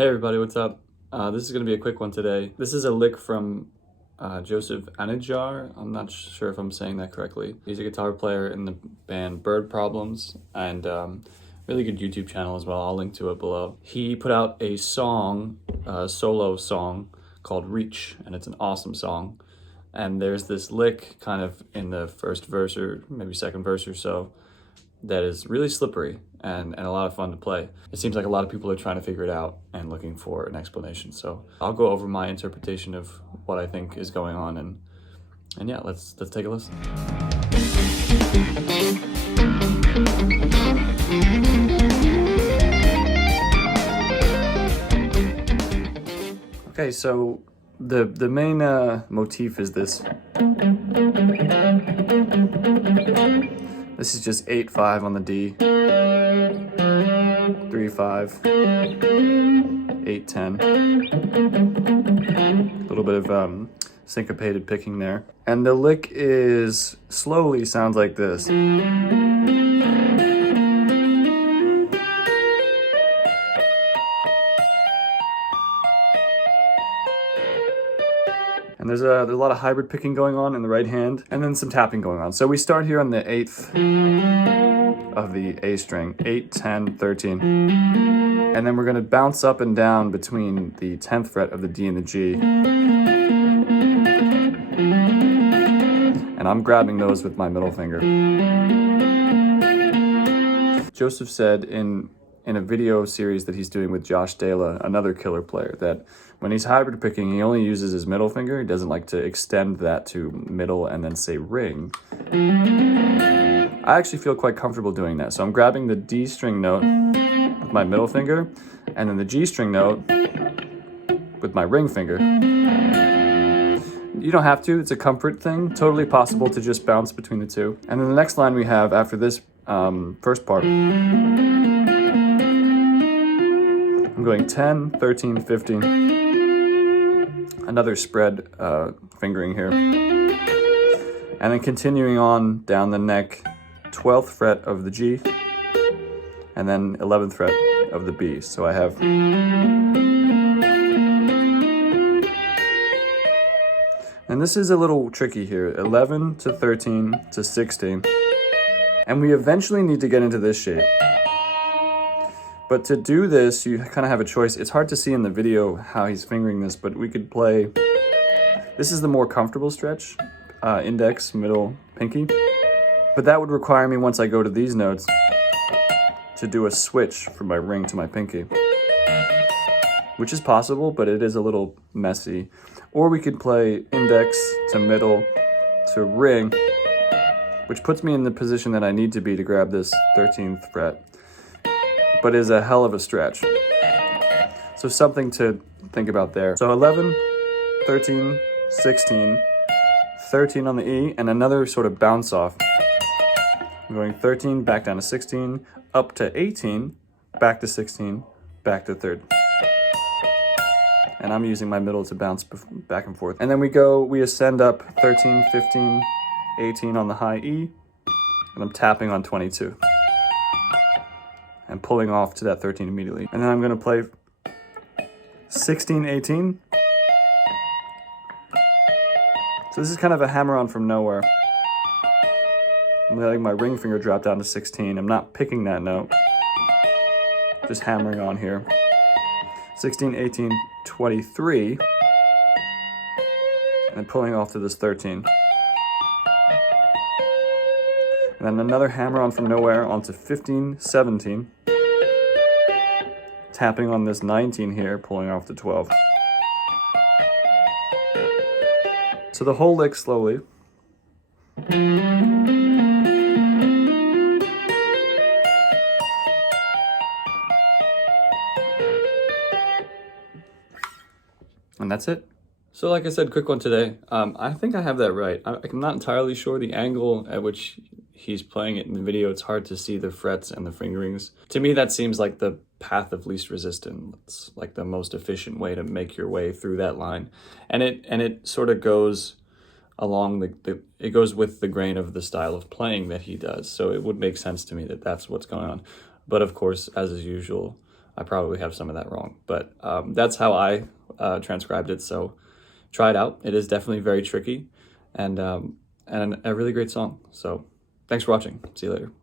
Hey everybody, what's up? This is going to be a quick one today. This is a lick from Joseph Anidjar. I'm not sure if I'm saying that correctly. He's a guitar player in the band Bird Problems and really good YouTube channel as well. I'll link to it below. He put out a song, a solo song called Reach, and it's an awesome song. And there's this lick kind of in the first verse or maybe second verse or so that is really slippery and a lot of fun to play. It seems like a lot of people are trying to figure it out and looking for an explanation. So I'll go over my interpretation of what I think is going on and yeah, let's take a listen. Okay, so the main motif is this. This is just 8-5 on the D, 3-5, 8-10. A little bit of syncopated picking there. And the lick is slowly sounds like this. And there's a lot of hybrid picking going on in the right hand, and then some tapping going on. So we start here on the 8th of the A string, 8, 10, 13. And then we're gonna bounce up and down between the 10th fret of the D and the G. And I'm grabbing those with my middle finger. Joseph said in a video series that he's doing with Josh Dela, another killer player, that when he's hybrid picking, he only uses his middle finger. He doesn't like to extend that to middle and then say ring. I actually feel quite comfortable doing that. So I'm grabbing the D string note with my middle finger and then the G string note with my ring finger. You don't have to, it's a comfort thing. Totally possible to just bounce between the two. And then the next line we have after this first part, I'm going 10, 13, 15. Another spread fingering here. And then continuing on down the neck, 12th fret of the G, and then 11th fret of the B. So I have... And this is a little tricky here, 11 to 13 to 16. And we eventually need to get into this shape. But to do this, you kind of have a choice. It's hard to see in the video how he's fingering this, but we could play... This is the more comfortable stretch, index, middle, pinky. But that would require me, once I go to these notes, to do a switch from my ring to my pinky. Which is possible, but it is a little messy. Or we could play index to middle to ring, which puts me in the position that I need to be to grab this 13th fret. But is a hell of a stretch. So something to think about there. So 11, 13, 16, 13 on the E, and another sort of bounce off. I'm going 13, back down to 16, up to 18, back to 16, back to 3rd. And I'm using my middle to bounce back and forth. And then we ascend up 13, 15, 18 on the high E, and I'm tapping on 22. And pulling off to that 13 immediately. And then I'm gonna play 16, 18. So this is kind of a hammer-on from nowhere. I'm letting my ring finger drop down to 16. I'm not picking that note. Just hammering on here. 16, 18, 23. And pulling off to this 13. And then another hammer-on from nowhere onto 15, 17. Tapping on this 19 here, pulling off to 12. So the whole lick slowly. And that's it. So like I said, quick one today. I think I have that right. I'm not entirely sure the angle at which he's playing it in the video. It's hard to see the frets and the fingerings. To me, that seems like the path of least resistance, like the most efficient way to make your way through that line. And it sort of goes along it goes with the grain of the style of playing that he does. So it would make sense to me that that's what's going on. But of course, as is usual, I probably have some of that wrong, but that's how I transcribed it. So try it out. It is definitely very tricky, and a really great song. So thanks for watching. See you later.